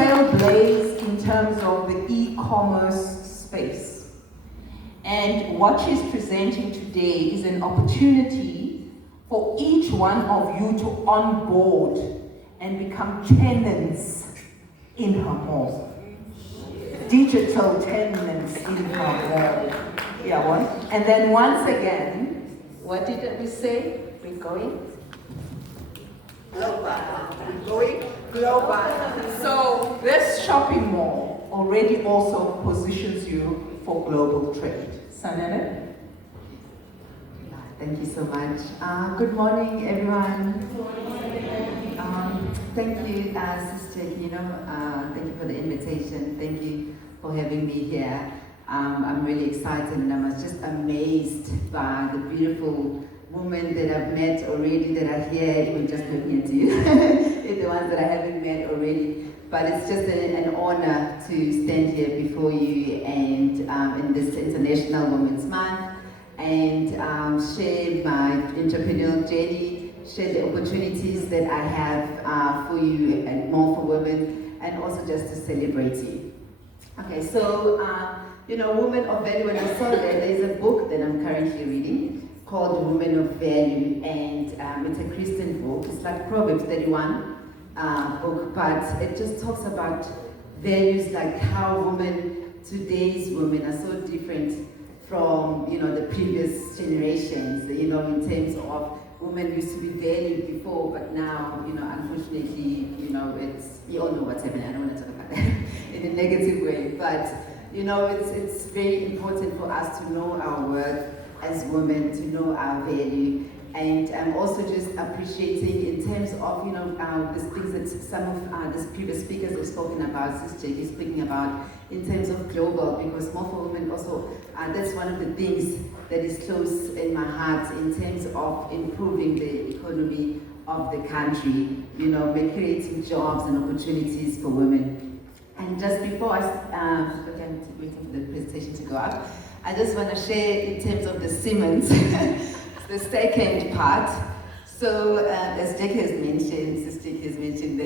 trailblaze in terms of the e-commerce space. And what she's presenting today is an opportunity for each one of you to onboard and become tenants in her mall. Digital tenants in her mall. Yeah, one. And then once again, what did we say? We're going? Global. We're going global. So this shopping mall already also positions you for global trade. Sanele? Thank you so much. Good morning, everyone. Thank you, Sister Kino. Thank you for the invitation. Thank you for having me here. I'm really excited, and I was just amazed by the beautiful women that I've met already that are here, even just looking at you. It's the ones that I haven't met already. But it's just an honor to stand here before you and in this International Women's Month and share my entrepreneurial journey, share the opportunities that I have for you and more for women, and also just to celebrate you. Okay, so, Women of Value, when I saw that, there's a book that I'm currently reading called Women of Value, and it's a Christian book. It's like Proverbs 31 book, but it just talks about values, like how today's women are so different from, the previous generations, in terms of women used to be valued before, but now, unfortunately, you all know what's happening. I don't want to talk about that in a negative way, but, it's very important for us to know our worth as women, to know our value. And I'm also just appreciating in terms of, the things that some of the previous speakers have spoken about, Sister Jackie is speaking about in terms of global, because more for women also, that's one of the things that is close in my heart in terms of improving the economy of the country, creating jobs and opportunities for women. And just before I'm waiting for the presentation to go up, I just want to share in terms of the Siemens, the second part. So as Jackie has mentioned, Sister Jackie has mentioned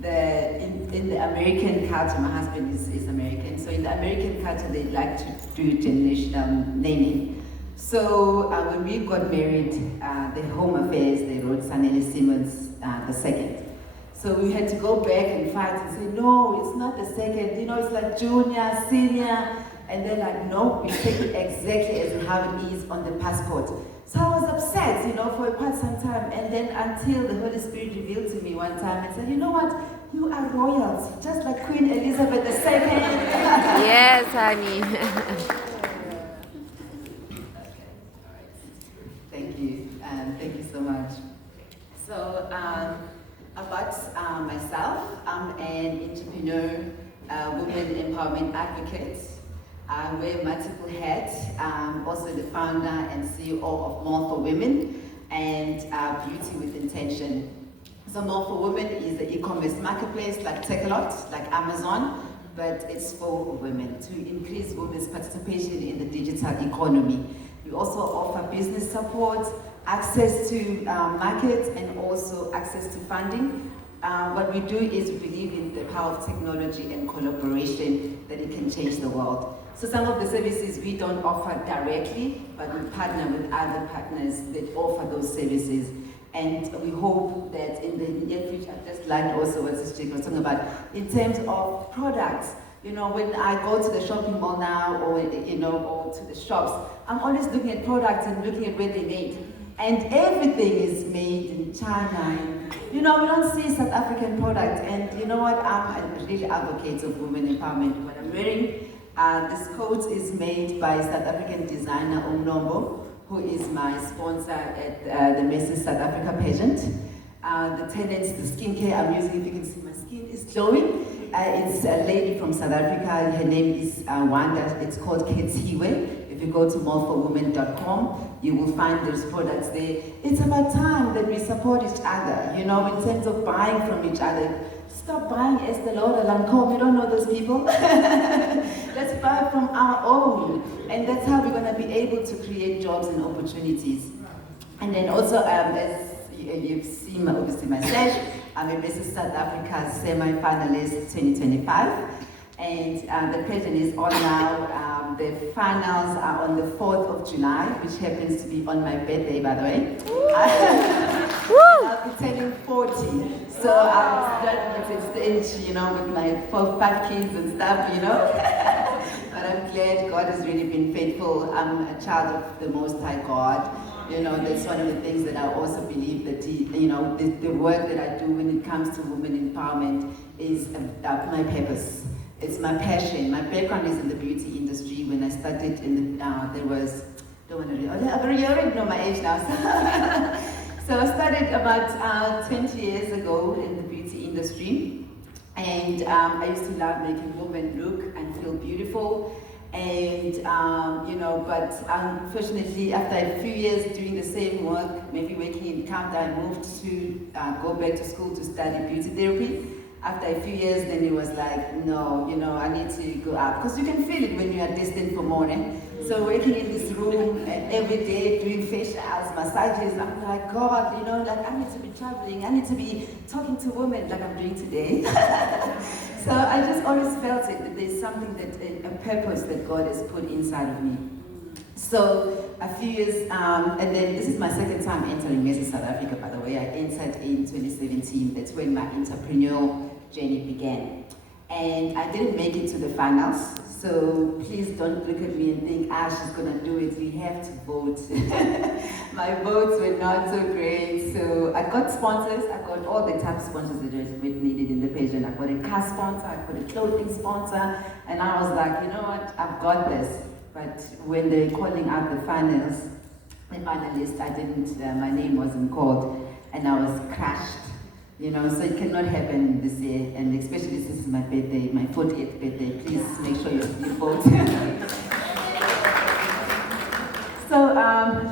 that in the American culture, my husband is American, so in the American culture they like to do generational naming. So when we got married, the Home Affairs, they wrote Sanele Siemens the second. So we had to go back and fight and say, no, it's not the second, it's like junior, senior. And they're like, no, we take it exactly as how it is on the passport. So I was upset, for quite some time. And then until the Holy Spirit revealed to me one time and said, you know what? You are royals, just like Queen Elizabeth II. Yes, honey. Thank you. Thank you so much. So, about myself, I'm an entrepreneur, women empowerment advocate. I wear multiple hats. I'm also the founder and CEO of More for Women and Beauty with Intention. So More for Women is an e-commerce marketplace like Takealot, like Amazon, but it's for women to increase women's participation in the digital economy. We also offer business support, access to markets, and also access to funding. What we do is we believe in the power of technology and collaboration, that it can change the world. So some of the services we don't offer directly, but we partner with other partners that offer those services. And we hope that in the near future, I just like also what Sister was talking about, in terms of products. When I go to the shopping mall now, or to the shops, I'm always looking at products and looking at where they're made. And everything is made in China. And, we don't see South African products. And you know what? I'm a really advocate of women empowerment. What I'm wearing, this coat is made by South African designer Umnombo, who is my sponsor at the Mrs. South Africa pageant. The tenants, the skincare I'm using, if you can see my skin is glowing. It's a lady from South Africa. Her name is Wanda. It's called Ketsiwe. If you go to moreforwomen.com, you will find those products there. It's about time that we support each other, in terms of buying from each other. Stop buying Estée Lauder, Lancome. We don't know those people. Let's buy from our own. And that's how we're going to be able to create jobs and opportunities. And then also, as you've seen, obviously, my slash, I'm a Mrs. South Africa semi-finalist 2025. And the pageant is on now. The finals are on the 4th of July, which happens to be on my birthday, by the way. I'll be turning 40. So I'm starting with stage, with my 5 kids and stuff, But I'm glad God has really been faithful. I'm a child of the Most High God. That's one of the things that I also believe that, the work that I do when it comes to women empowerment is my purpose. It's my passion. My background is in the beauty industry. When I started in the, I already know my age now. So I started about 20 years ago in the beauty industry. And I used to love making women look and feel beautiful. And, but unfortunately, after a few years doing the same work, maybe working in Canada, I moved to go back to school to study beauty therapy. After a few years, then it was like, no, I need to go out. Because you can feel it when you are destined for more. So working in this room every day, doing facials, massages, I'm like, God, I need to be traveling. I need to be talking to women like I'm doing today. So I just always felt it, that there's something a purpose that God has put inside of me. So a few years, and then this is my second time entering Mrs. South Africa, by the way. I entered in 2017. That's when my entrepreneurial journey began. And I didn't make it to the finals, so please don't look at me and think, she's gonna do it. We have to vote. My votes were not so great, so I got sponsors. I got all the type of sponsors that were needed in the pageant. I got a car sponsor, I got a clothing sponsor, and I was like, you know what, I've got this. But when they're calling out the finals, the finalists, my name wasn't called, and I was crushed. So it cannot happen this year, and especially since it's my birthday, my 40th birthday. Please make sure you vote. So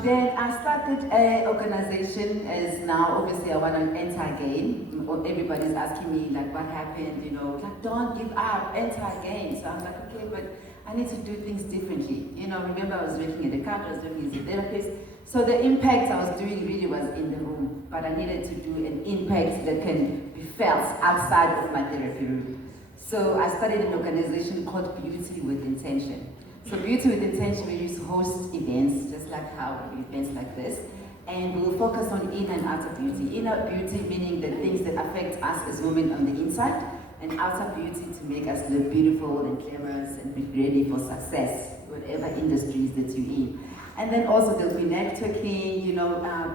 then I started an organization as now, obviously I want to enter again. Everybody's asking me like, what happened, like don't give up, enter again. So I'm like, okay, but I need to do things differently. Remember I was working at a camp, I was working as a therapist. So the impact I was doing really was in the room, but I needed to do an impact that can be felt outside of my therapy room. So I started an organization called Beauty with Intention. So Beauty with Intention, we used to host events, just like how events like this, and we'll focus on in and outer beauty. Inner beauty meaning the things that affect us as women on the inside, and outer beauty to make us look beautiful and glamorous and be ready for success, whatever industries that you're in. And then also there'll be networking,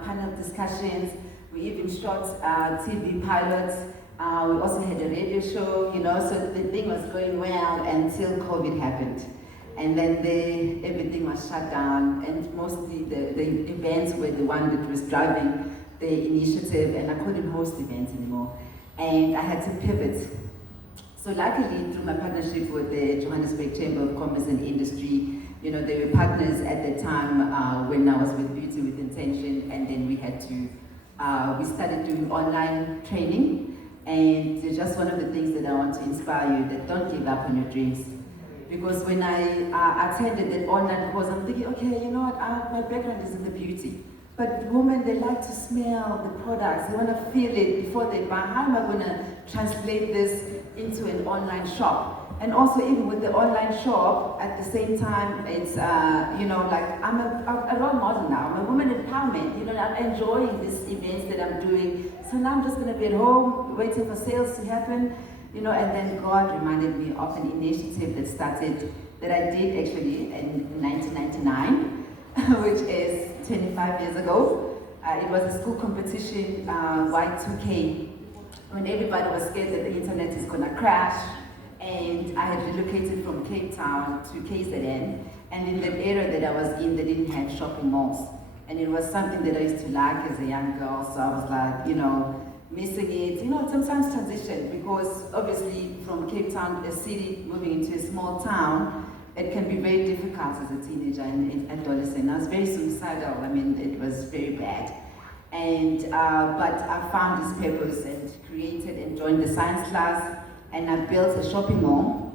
panel discussions. We even shot TV pilots. We also had a radio show, so the thing was going well until COVID happened. And then everything was shut down, and mostly the events were the one that was driving the initiative, and I couldn't host events anymore. And I had to pivot. So luckily, through my partnership with the Johannesburg Chamber of Commerce and Industry, they were partners at the time when I was with Beauty with Intention, and then we started doing online training. And it's just one of the things that I want to inspire you, that don't give up on your dreams. Because when I attended that online course, I'm thinking, okay, my background is in the beauty. But women, they like to smell the products, they want to feel it before they buy. How am I going to translate this into an online shop? And also, even with the online shop, at the same time, it's, like I'm a role model now. I'm a woman empowerment. I'm enjoying these events that I'm doing. So now I'm just going to be at home, waiting for sales to happen. And then God reminded me of an initiative that I did actually in 1999, which is 25 years ago. It was a school competition, Y2K, when everybody was scared that the internet is gonna crash. And I had relocated from Cape Town to KZN, and in that area that I was in, they didn't have shopping malls. And it was something that I used to like as a young girl, so I was like, missing it, sometimes transition, because obviously from Cape Town, a city, moving into a small town, it can be very difficult as a teenager and adolescent. I was very suicidal, it was very bad. And, but I found this purpose and created and joined the science class, and I built a shopping mall,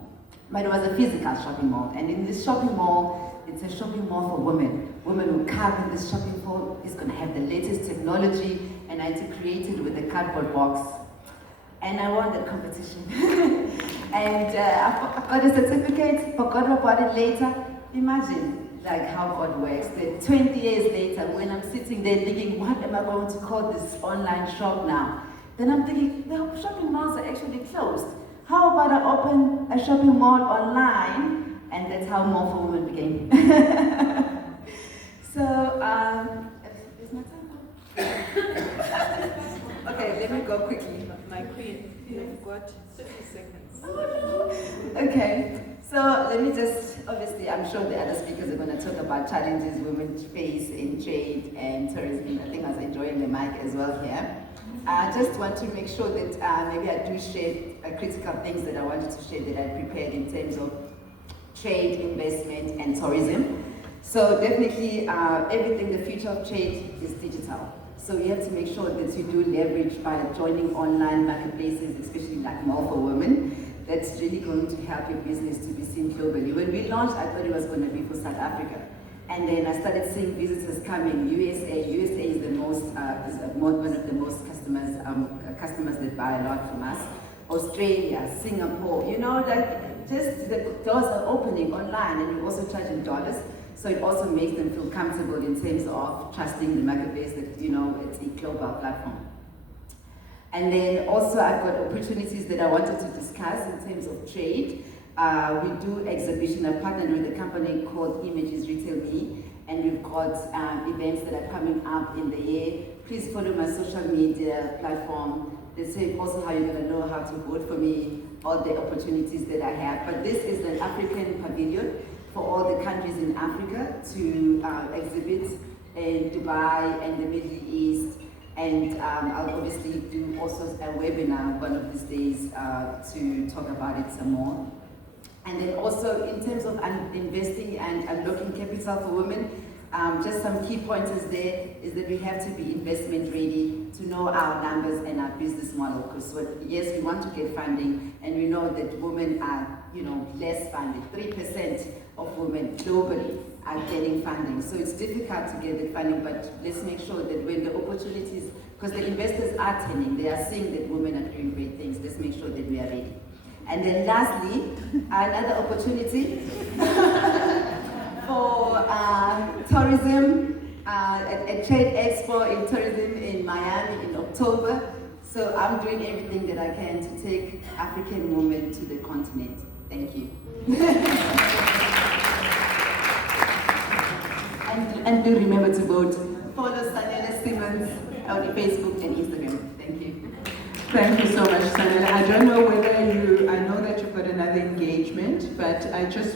but it was a physical shopping mall. And in this shopping mall, it's a shopping mall for women. Women who come in this shopping mall is gonna have the latest technology, and I had to create it with a cardboard box. and I won that competition. And I got a certificate, forgot about it later. Imagine like how God works. Then 20 years later, when I'm sitting there thinking, what am I going to call this online shop now? Then I'm thinking, the shopping malls are actually closed. How about I open a shopping mall online? And that's how More for Women began. So, is my time up? Okay, let me go quickly. My queen, you've got 30 seconds. Okay, so let me just, obviously I'm sure the other speakers are going to talk about challenges women face in trade and tourism. I think I was enjoying the mic as well here. I just want to make sure that maybe I do share critical things that I wanted to share that I prepared in terms of trade, investment and tourism. So definitely everything, the future of trade is digital. So you have to make sure that you do leverage by joining online marketplaces, especially like More for Women. That's really going to help your business to be seen globally. When we launched, I thought it was going to be for South Africa. And then I started seeing visitors coming. USA is the most, one of the most customers that buy a lot from us. Australia, Singapore, you know, like just the doors are opening online, and we also charge in dollars. So it also makes them feel comfortable in terms of trusting the marketplace that, you know, it's a global platform. And then also I've got opportunities that I wanted to discuss in terms of trade. We do exhibition. I've partnered with a company called Images Retail Me, and we've got events that are coming up in the year. Please follow my social media platform. They say also how you're going to know how to vote for me, all the opportunities that I have. But this is an African pavilion for all the countries in Africa to exhibit in Dubai and the Middle East. And I'll obviously do also a webinar one of these days to talk about it some more. And then also in terms of investing and unlocking capital for women, just some key pointers there is that we have to be investment ready to know our numbers and our business model. Because yes, we want to get funding, and we know that women are, you know, less funded. 3% of women globally are getting funding. So it's difficult to get the funding, but let's make sure that when the opportunities, because the investors are turning, they are seeing that women are doing great things. Let's make sure that we are ready. And then lastly, another opportunity for tourism, a trade expo in tourism in Miami in October. So I'm doing everything that I can to take African women to the continent. Thank you. and do remember to vote. Follow Sanela Simmons on Facebook and Instagram. Thank you. Thank you so much, Sanela. I don't know whether I know that you've got another engagement, but I just